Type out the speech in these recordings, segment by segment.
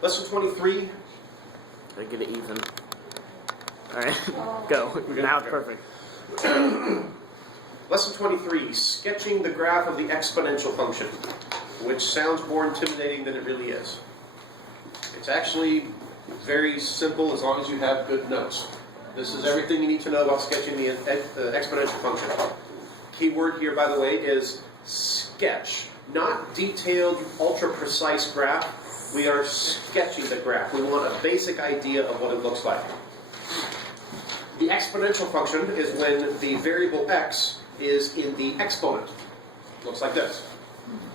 Lesson 23. I get it even. Alright, go. Now it's perfect. Lesson 23, sketching the graph of the exponential function, which sounds more intimidating than it really is. It's actually very simple as long as you have good notes. This is everything you need to know about sketching the exponential function. Key word here, by the way, is sketch. Not detailed, ultra-precise graph. We are sketching the graph. We want a basic idea of what it looks like. The exponential function is when the variable x is in the exponent. Looks like this.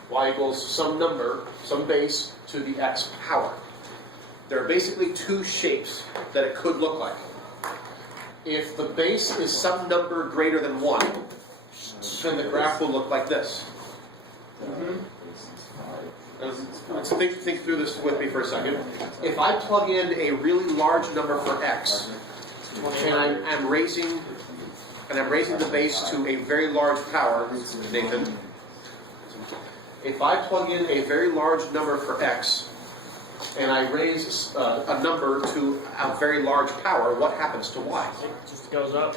Y equals some number, some base, to the x power. There are basically two shapes that it could look like. If the base is some number greater than 1, then the graph will look like this. So think through this with me for a second. If I plug in a really large number for x, and I'm raising the base to a very large power, Nathan. If I plug in a very large number for x, and I raise a number to a very large power, what happens to y? It just goes up.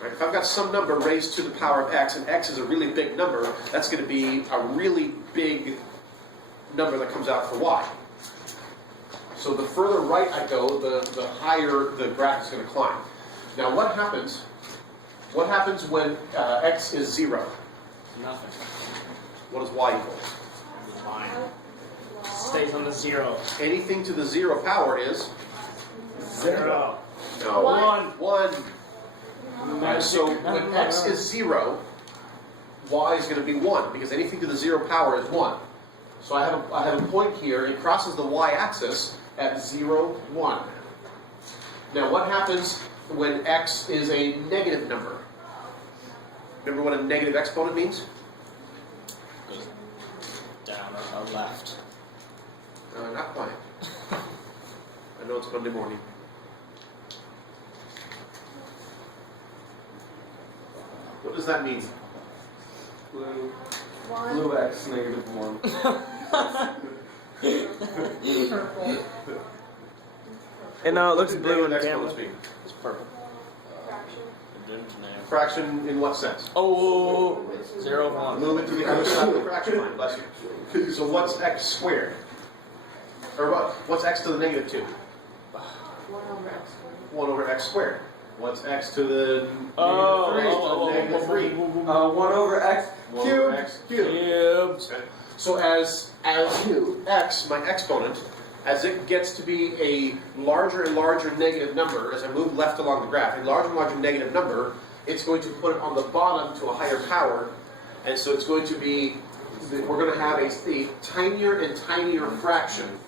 Right? If I've got some number raised to the power of x, and x is a really big number, that's going to be a really big number that comes out for y. So the further right I go, the higher the graph is going to climb. Now what happens? What happens when x is 0? Nothing. What does y equal? Fine. Stays on the 0. Anything to the 0 power is 0. no 1. And so when x is 0, y is going to be 1 because anything to the 0 power is 1. So I have a point here. It crosses the y-axis at 0, 1. Now what happens when x is a negative number? Remember what a negative exponent means? Goes down or left. Not quite. I know it's Monday morning. What does that mean? Blue. One. Blue x negative 1. Purple. And no, it looks blue in the Negative camera. exponents mean? It's purple. Fraction. Fraction in what sense? Oh, 0, 1. Move it to the other side of the fraction line, bless you. So what's x squared? Or what's x to the negative 2? 1 over x squared. 1 over x squared. What's x to the negative 3? 1 over x 1 cubed. over x cubed. Okay. So as x, my exponent, as it gets to be a larger and larger negative number, as I move left along the graph, a larger and larger negative number, it's going to put it on the bottom to a higher power, and so it's going to be, we're going to have a tinier and tinier fraction.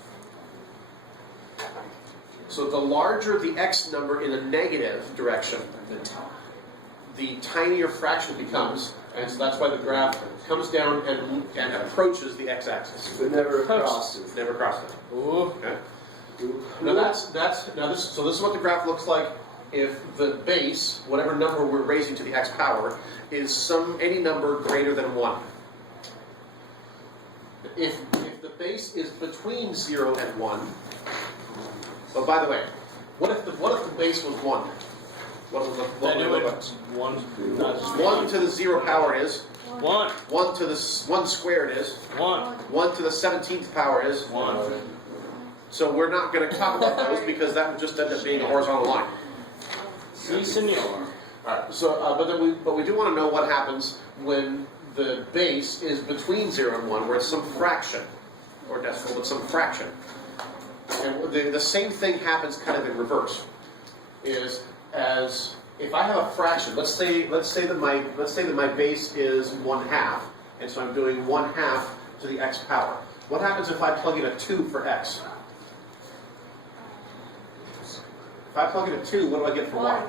So the larger the x number in a negative direction, the tinier fraction becomes, and so that's why the graph comes down and approaches the x-axis. But never crosses. Never crosses. Ooh. Okay. Now this is what the graph looks like if the base, whatever number we're raising to the x power, is any number greater than 1. If the base is between 0 and 1. But by the way, what if the base was 1? What would it look like? 1 to the 0 power is 1. 1 to the 1 squared is 1. 1 to the 17th power is 1. So we're not going to talk about those because that would just end up being a horizontal line. Si, senor. All right. So, but we do want to know what happens when the base is between 0 and 1, where it's some fraction, or decimal, but some fraction. And the same thing happens kind of in reverse. Is as if I have a fraction, let's say that my base is 1/2, and so I'm doing 1/2 to the x power. What happens if I plug in a 2 for x? If I plug in a 2, what do I get for y?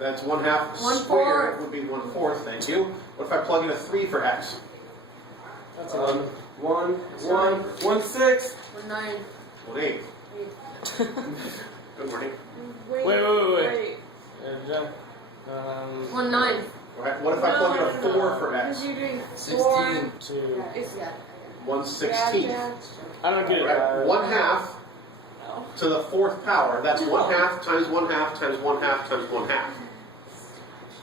That's 1/2 squared would be 1/4. Thank you. What if I plug in a 3 for x? That's 1 1 6 1 9. 1/8. 8. Good morning. Wait. 1, 9. All right. What if I plug in a 4 for x? Because you're doing 4. 2. It's, yeah. 1/16. I don't get it. Right? 1/2 No. to the 4th power. That's 1/2 times 1/2 times 1/2 times 1/2.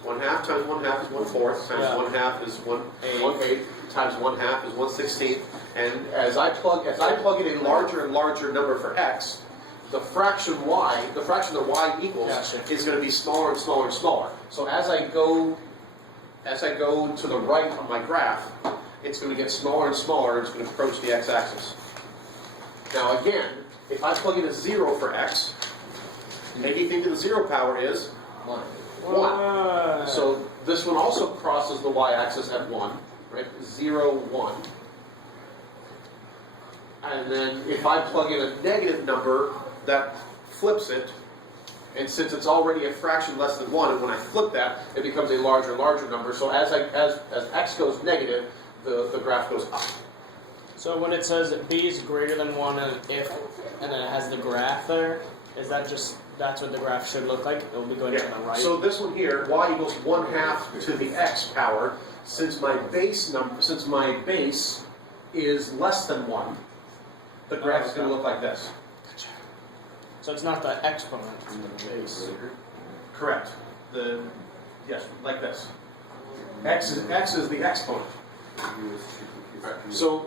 1/2 times 1/2 is 1/4 times Yeah. 1/2 is 1/8 times 1/2 is 1/16. And as I plug in a larger and larger number for x, the fraction that y equals, Gotcha. is going to be smaller and smaller and smaller. So as I go to the right on my graph, it's going to get smaller and smaller, and it's going to approach the x-axis. Now again, if I plug in a 0 for x, anything to the 0 power is 1. So this one also crosses the y-axis at 1, right? 0, 1. And then if I plug in a negative number, that flips it. And since it's already a fraction less than 1, and when I flip that, it becomes a larger and larger number. So as x goes negative, the graph goes up. So when it says b is greater than 1 and then it has the graph there, is that just, that's what the graph should look like? It will be going to the right? So this one here, y equals 1/2 to the x power. Since my base is less than 1, the graph is going to look like this. So it's not the exponent, it's the base. Correct. Yes, like this. X is the exponent. So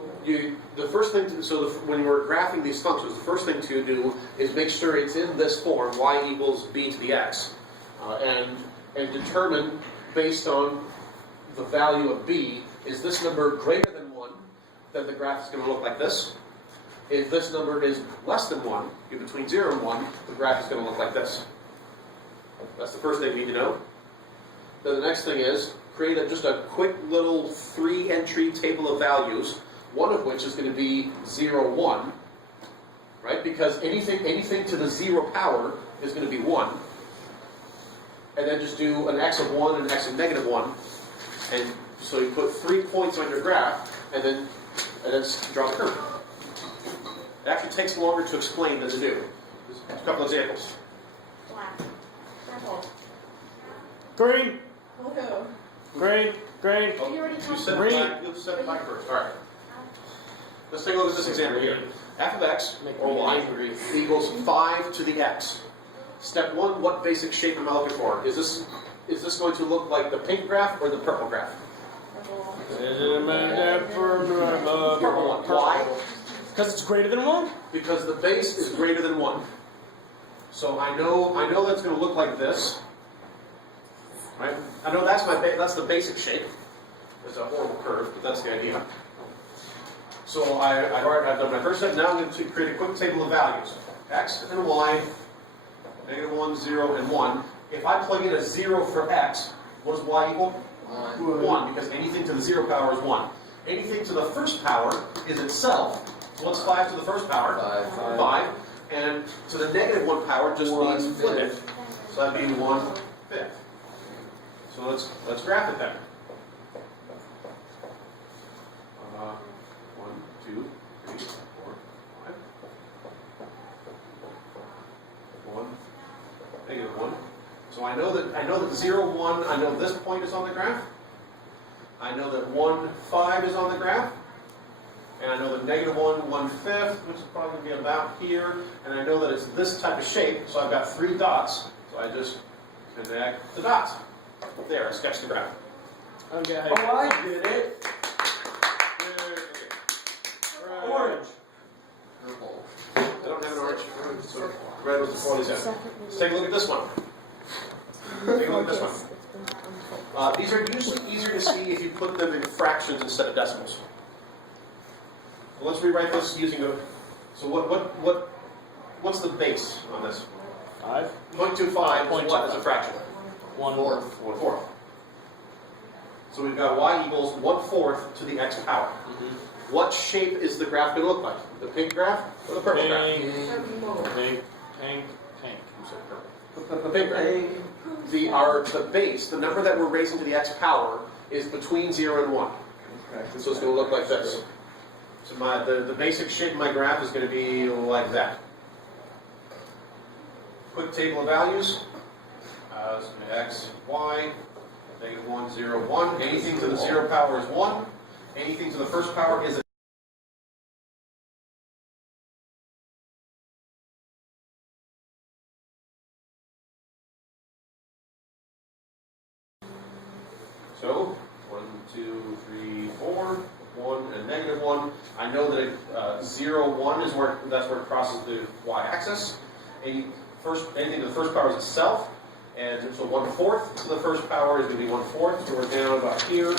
when you're graphing these functions, the first thing to do is make sure it's in this form, y equals b to the x, and determine based on the value of b, is this number greater than 1, then the graph is going to look like this. If this number is less than 1, between 0 and 1, the graph is going to look like this. That's the first thing we need to know. Then the next thing is create just a quick little 3-entry table of values, one of which is going to be 0, 1, right? Because anything to the 0 power is going to be 1. And then just do an x of 1 and an x of negative 1. And so you put 3 points on your graph, and then draw the curve. It actually takes longer to explain than to do. Just a couple examples. Black. Purple. Green, Blue. green, green. You already You have said Green. you said it back first. All right. Let's take a look at this example here. F of x, Make or me y, angry. equals 5 to the x. Step 1, what basic shape am I looking for? Is this going to look like the pink graph or the purple graph? purple. Purple one. Why? Because it's greater than 1? Because the base is greater than 1. So I know that's going to look like this. Right? I know that's the basic shape. It's a horrible curve, but that's the idea. So I've done my first step. Now I'm going to create a quick table of values. X and y, negative 1, 0, and 1. If I plug in a 0 for x, what does y equal? 1, because anything to the 0 power is 1. Anything to the first power is itself. So what's 5 to the first power? 5. And to the negative 1 power just means flip it. So that'd be 1/5. So let's graph it then. 1, 2, 3, 4, 5. 1, negative 1. So I know that 0, 1, I know this point is on the graph. I know that 1, 5 is on the graph. And I know that negative 1, 1/5, which is probably going to be about here. And I know that it's this type of shape, so I've got 3 dots. So I just connect the dots. There, I sketched the graph. Okay. Oh, I did it. Orange. I don't have an orange. So red was before these have. Let's take a look at this one. Take a look at this one. These are usually easier to see if you put them in fractions instead of decimals. So let's rewrite this using a. So what's the base on this? 5? 0.25 is what as a fraction? 1/4. 1/4. So we've got y equals 1/4 to the x power. What shape is the graph going to look like? The pink graph or the purple graph? Pink, Purple. pink, pink, pink. You said purple. The pink graph. The base, the number that we're raising to the x power, is between 0 and 1. So it's going to look like this. So the basic shape of my graph is going to be like that. Quick table of values. It's going to be x, y, negative 1, 0, 1. Anything to the 0 power is 1. Anything to the first power is So, 1, 2, 3, 4, 1, and negative 1. I know that 0, 1 is where that's where it crosses the y-axis. Anything to the first power is itself. And so 1/4 to the first power is going to be 1/4. So we're down about here.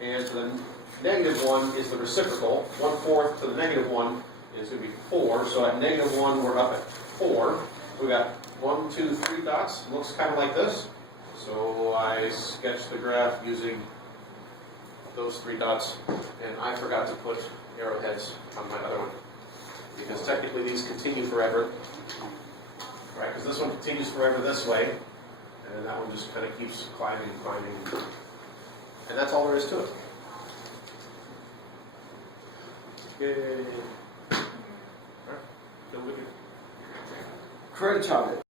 And so then negative 1 is the reciprocal. 1/4 to the negative 1 is going to be 4. So at negative 1, we're up at 4. So we got 1, 2, 3 dots. It looks kind of like this. So I sketched the graph using those 3 dots. And I forgot to put arrowheads on my other one. Because technically these continue forever. Right, because this one continues forever this way. And that one just kind of keeps climbing and climbing. And that's all there is to it. Yay. Alright, then we can Crunch on it.